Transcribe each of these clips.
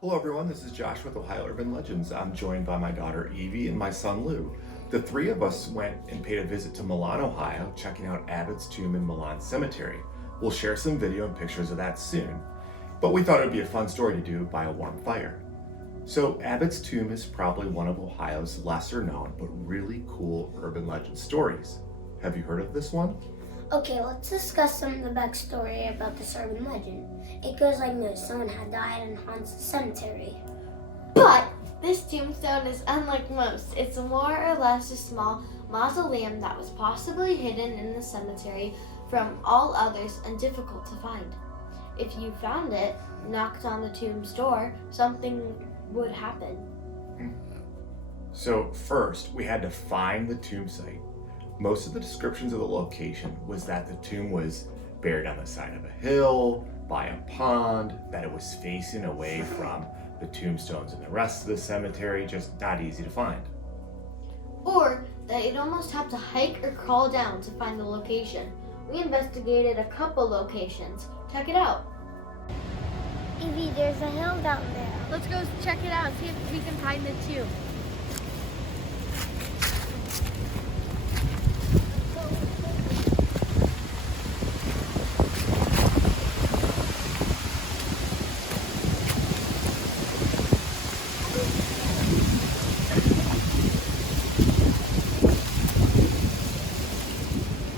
Hello everyone, this is Josh with Ohio Urban Legends. I'm joined by my daughter Evie and my son Lou. The three of us went and paid a visit to Milan, Ohio, checking out Abbott's tomb in Milan Cemetery. We'll share some video and pictures of that soon, but we thought it would be a fun story to do by a warm fire. So Abbott's tomb is probably one of Ohio's lesser known but really cool urban legend stories. Have you heard of this one? Okay, let's discuss some of the backstory about this urban legend. It goes like this: someone had died and haunts the cemetery. But this tombstone is unlike most. It's more or less a small mausoleum that was possibly hidden in the cemetery from all others and difficult to find. If you found it, knocked on the tomb's door, something would happen. So first, we had to find the tomb site. Most of the descriptions of the location was that the tomb was buried on the side of a hill, by a pond, that it was facing away from the tombstones in the rest of the cemetery, just not easy to find. Or that you'd almost have to hike or crawl down to find the location. We investigated a couple locations. Check it out. Evie, there's a hill down there. Let's go check it out and see if we can find the tomb.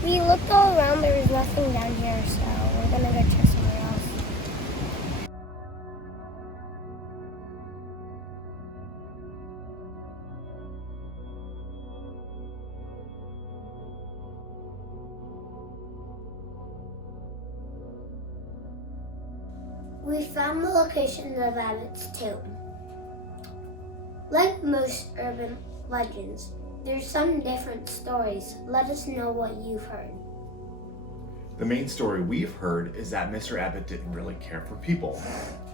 We looked all around, there was nothing down here, so we're gonna go check somewhere else. We found the location of Abbott's tomb. Like most urban legends, there's some different stories. Let us know what you've heard. The main story we've heard is that Mr. Abbott didn't really care for people.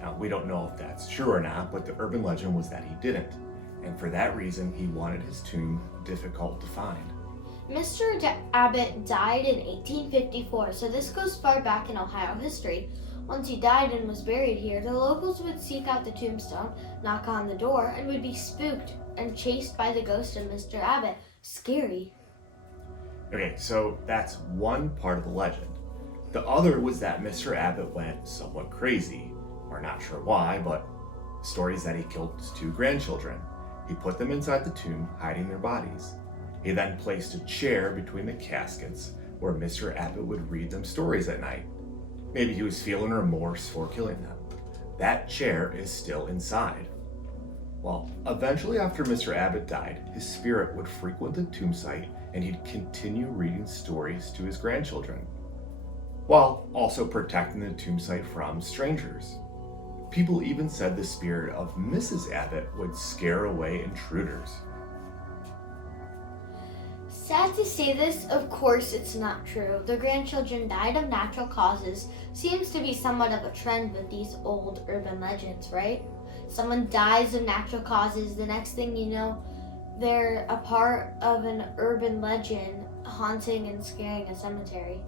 Now, we don't know if that's true or not, but the urban legend was that he didn't. And for that reason, he wanted his tomb difficult to find. Mr. Abbott died in 1854, so this goes far back in Ohio history. Once he died and was buried here, the locals would seek out the tombstone, knock on the door, and would be spooked and chased by the ghost of Mr. Abbott. Scary. Okay, so that's one part of the legend. The other was that Mr. Abbott went somewhat crazy. We're not sure why, but stories that he killed his two grandchildren. He put them inside the tomb, hiding their bodies. He then placed a chair between the caskets where Mr. Abbott would read them stories at night. Maybe he was feeling remorse for killing them. That chair is still inside. Well, eventually after Mr. Abbott died, his spirit would frequent the tomb site and he'd continue reading stories to his grandchildren, while also protecting the tomb site from strangers. People even said the spirit of Mrs. Abbott would scare away intruders. Sad to say this, of course it's not true. The grandchildren died of natural causes. Seems to be somewhat of a trend with these old urban legends, right? Someone dies of natural causes, the next thing you know, they're a part of an urban legend haunting and scaring a cemetery.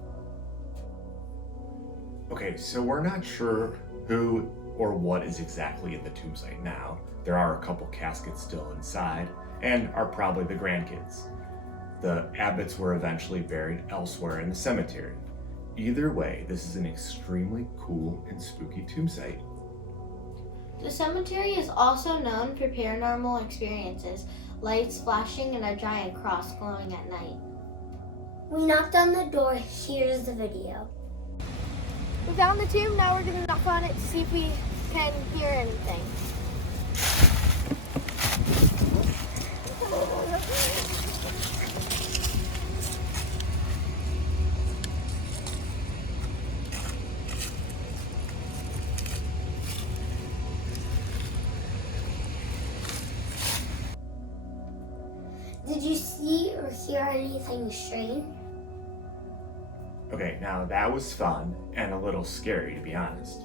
Okay, so we're not sure who or what is exactly in the tomb site now. There are a couple caskets still inside, and are probably the grandkids. The Abbotts were eventually buried elsewhere in the cemetery. Either way, this is an extremely cool and spooky tomb site. The cemetery is also known for paranormal experiences, lights flashing and a giant cross glowing at night. We knocked on the door. Here's the video. We found the tomb, now we're gonna knock on it to see if we can hear anything. Did you see or hear anything strange? Okay, now that was fun and a little scary, to be honest.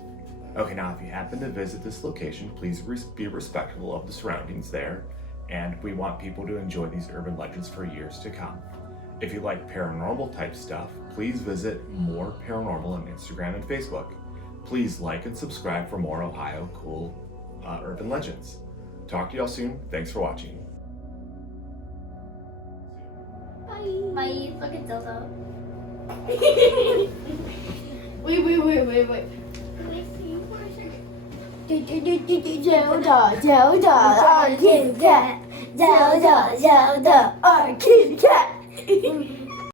Okay, now if you happen to visit this location, please be respectful of the surroundings there, and we want people to enjoy these urban legends for years to come. If you like paranormal type stuff, please visit More Paranormal on Instagram and Facebook. Please like and subscribe for more Ohio urban legends. Talk to y'all soon. Thanks for watching. Bye. Bye. Look at Dildo. Wait. Zelda, our kitty cat.